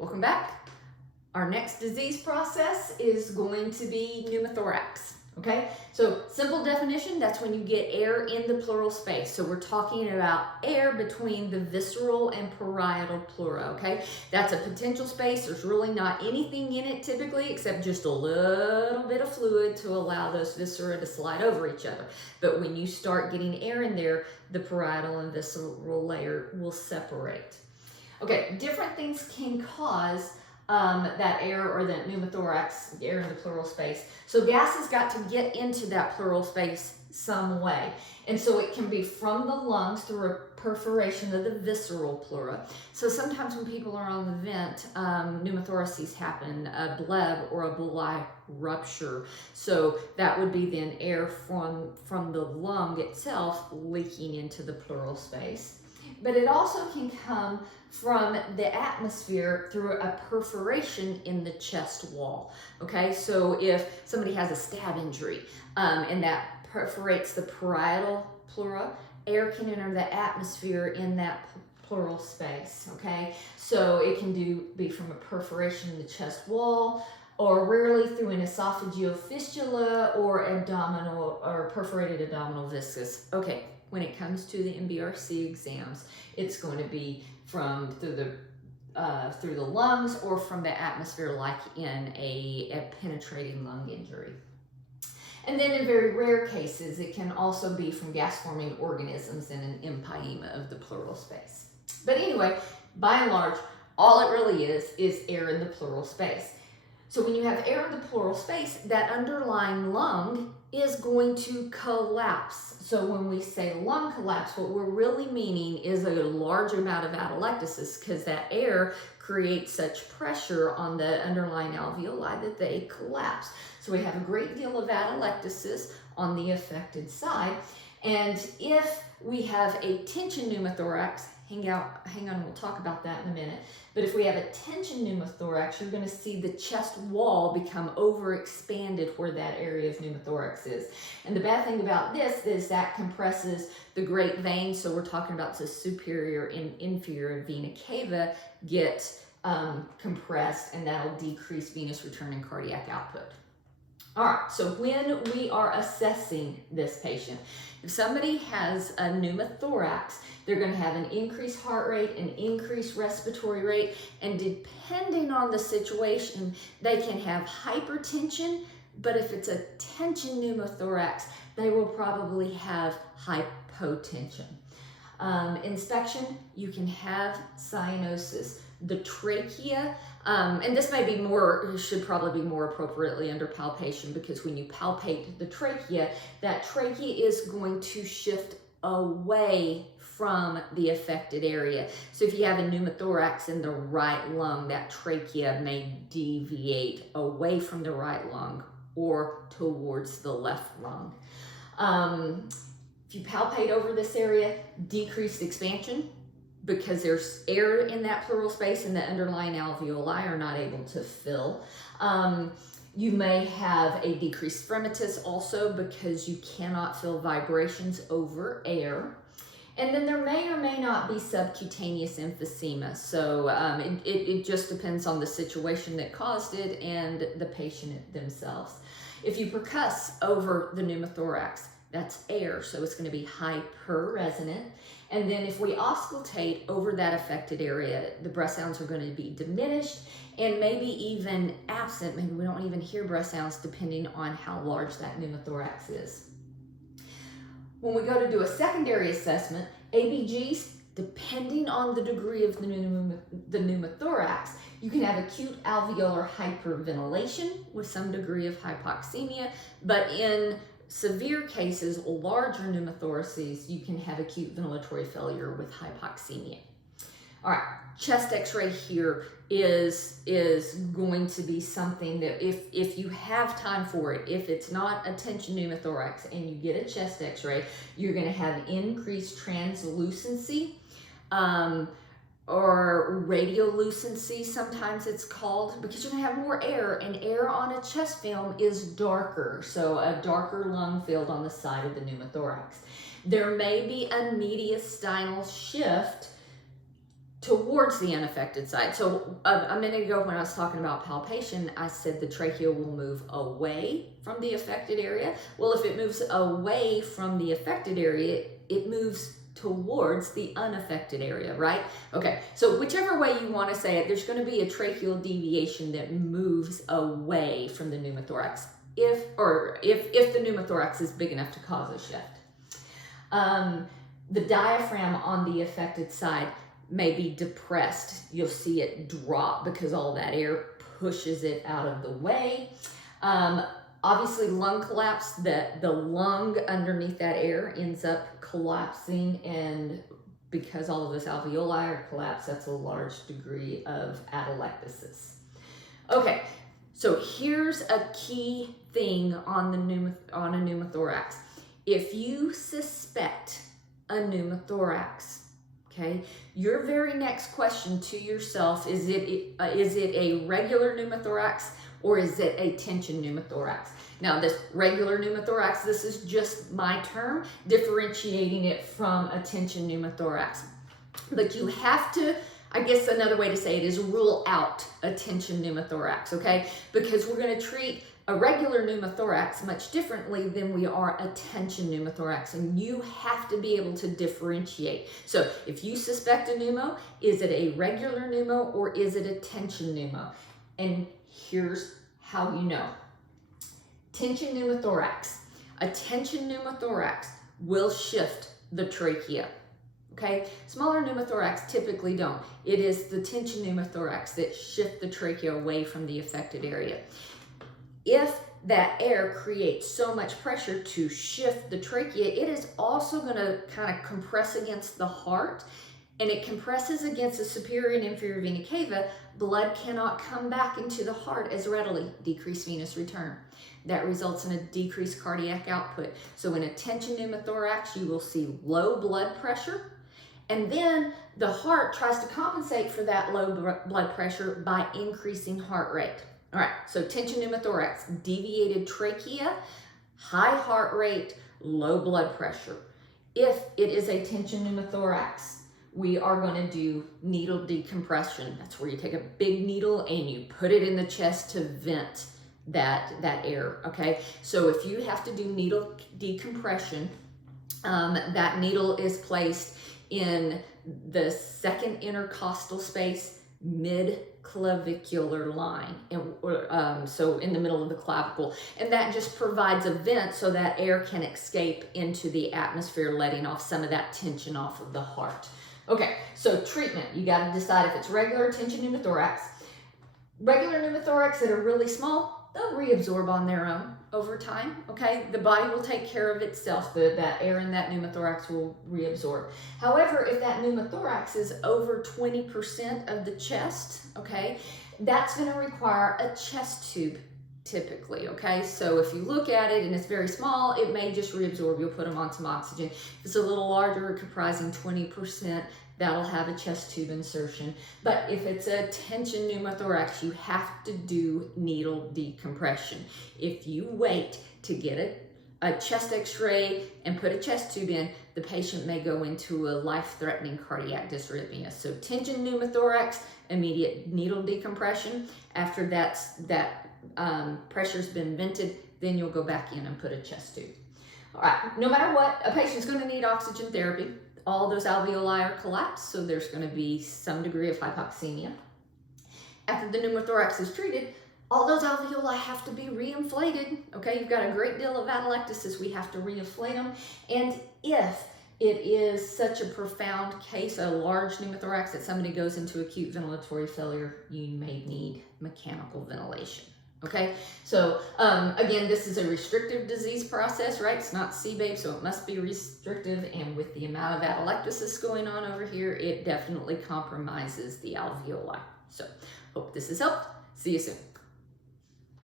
Welcome back. Our next disease process is going to be pneumothorax. Okay, so simple definition, that's when you get air in the pleural space. So we're talking about air between the visceral and parietal pleura, okay? That's a potential space. There's really not anything in it typically except just a little bit of fluid to allow those viscera to slide over each other. But when you start getting air in there, the parietal and visceral layer will separate. Okay, different things can cause that air or the pneumothorax, air in the pleural space. So gas has got to get into that pleural space some way. And so it can be from the lungs through a perforation of the visceral pleura. So sometimes when people are on the vent, pneumothoraces happen, a bleb or a bulli rupture. So that would be then air from the lung itself leaking into the pleural space. But it also can come from the atmosphere through a perforation in the chest wall. Okay, so if somebody has a stab injury and that perforates the parietal pleura, air can enter the atmosphere in that pleural space. Okay, so it can be from a perforation in the chest wall, or rarely through an esophageal fistula or abdominal or perforated abdominal viscus. Okay, when it comes to the MBRC exams, it's going to be through the lungs or from the atmosphere, like in a penetrating lung injury. And then in very rare cases, it can also be from gas-forming organisms in an empyema of the pleural space. But anyway, by and large, all it really is air in the pleural space. So when you have air in the pleural space, that underlying lung is going to collapse. So when we say lung collapse, what we're really meaning is a large amount of atelectasis, because that air creates such pressure on the underlying alveoli that they collapse. So we have a great deal of atelectasis on the affected side. And if we have a tension pneumothorax, hang on, we'll talk about that in a minute. But if we have a tension pneumothorax, you're going to see the chest wall become overexpanded where that area of pneumothorax is. And the bad thing about this is that compresses the great veins. So we're talking about the superior and inferior vena cava get compressed, and that'll decrease venous return and cardiac output. All right, so when we are assessing this patient, if somebody has a pneumothorax, they're going to have an increased heart rate, an increased respiratory rate, and depending on the situation, they can have hypertension, but if it's a tension pneumothorax, they will probably have hypotension. Inspection, you can have cyanosis. The trachea, and this may be should probably be more appropriately under palpation, because when you palpate the trachea, that trachea is going to shift away from the affected area. So if you have a pneumothorax in the right lung, that trachea may deviate away from the right lung or towards the left lung. If you palpate over this area, decreased expansion, because there's air in that pleural space and the underlying alveoli are not able to fill. You may have a decreased fremitus also, because you cannot feel vibrations over air. And then there may or may not be subcutaneous emphysema. So it just depends on the situation that caused it and the patient themselves. If you percuss over the pneumothorax, that's air, so it's going to be hyperresonant. And then if we auscultate over that affected area, the breath sounds are going to be diminished and maybe even absent. Maybe we don't even hear breath sounds depending on how large that pneumothorax is. When we go to do a secondary assessment, ABGs, depending on the degree of the pneumothorax, you can have acute alveolar hyperventilation with some degree of hypoxemia, but in severe cases, larger pneumothoraces, you can have acute ventilatory failure with hypoxemia. All right, chest x-ray here is going to be something that if you have time for it, if it's not a tension pneumothorax and you get a chest x-ray, you're going to have increased translucency, or radiolucency, sometimes it's called, because you're going to have more air, and air on a chest film is darker, so a darker lung field on the side of the pneumothorax. There may be a mediastinal shift towards the unaffected side. So a minute ago when I was talking about palpation, I said the trachea will move away from the affected area. Well, if it moves away from the affected area, it moves towards the unaffected area, right? Okay, so whichever way you want to say it, there's going to be a tracheal deviation that moves away from the pneumothorax if the pneumothorax is big enough to cause a shift. The diaphragm on the affected side may be depressed. You'll see it drop because all that air pushes it out of the way. Obviously, lung collapse, the lung underneath that air ends up collapsing, and because all of those alveoli are collapsed, that's a large degree of atelectasis. Okay, so here's a key thing on a pneumothorax. If you suspect a pneumothorax, okay, your very next question to yourself is it a regular pneumothorax or is it a tension pneumothorax? Now, this regular pneumothorax, this is just my term, differentiating it from a tension pneumothorax. But you have to, I guess another way to say it is rule out a tension pneumothorax, okay? Because we're going to treat a regular pneumothorax much differently than we are a tension pneumothorax, and you have to be able to differentiate. So if you suspect a pneumo, is it a regular pneumo or is it a tension pneumo? And here's how you know. Tension pneumothorax. A tension pneumothorax will shift the trachea. Okay, smaller pneumothorax typically don't. It is the tension pneumothorax that shift the trachea away from the affected area. If that air creates so much pressure to shift the trachea, it is also going to kind of compress against the heart, and it compresses against the superior and inferior vena cava. Blood cannot come back into the heart as readily, decreased venous return. That results in a decreased cardiac output. So in a tension pneumothorax, you will see low blood pressure, and then the heart tries to compensate for that low blood pressure by increasing heart rate. All right, so tension pneumothorax, deviated trachea, high heart rate, low blood pressure. If it is a tension pneumothorax, we are going to do needle decompression. That's where you take a big needle and you put it in the chest to vent that air, okay? So if you have to do needle decompression, that needle is placed in the second intercostal space, mid-clavicular line, and so in the middle of the clavicle, and that just provides a vent so that air can escape into the atmosphere, letting off some of that tension off of the heart. Okay, so treatment, you got to decide if it's regular tension pneumothorax. Regular pneumothorax that are really small, they'll reabsorb on their own over time, okay? The body will take care of itself. That air in that pneumothorax will reabsorb. However, if that pneumothorax is over 20% of the chest, okay, that's going to require a chest tube typically, okay? So if you look at it and it's very small, it may just reabsorb. You'll put them on some oxygen. If it's a little larger, comprising 20%, that'll have a chest tube insertion. But if it's a tension pneumothorax, you have to do needle decompression. If you wait to get a chest x-ray and put a chest tube in, the patient may go into a life-threatening cardiac dysrhythmia. So tension pneumothorax, immediate needle decompression. After that pressure's been vented, then you'll go back in and put a chest tube. All right, no matter what, a patient's going to need oxygen therapy. All those alveoli are collapsed, so there's going to be some degree of hypoxemia. After the pneumothorax is treated, all those alveoli have to be reinflated. Okay, you've got a great deal of atelectasis. We have to reinflate them. And if it is such a profound case, a large pneumothorax, that somebody goes into acute ventilatory failure, you may need mechanical ventilation. Okay, so again, this is a restrictive disease process, right? It's not CBAPE, so it must be restrictive, and with the amount of atelectasis going on over here, it definitely compromises the alveoli. So, hope this has helped. See you soon.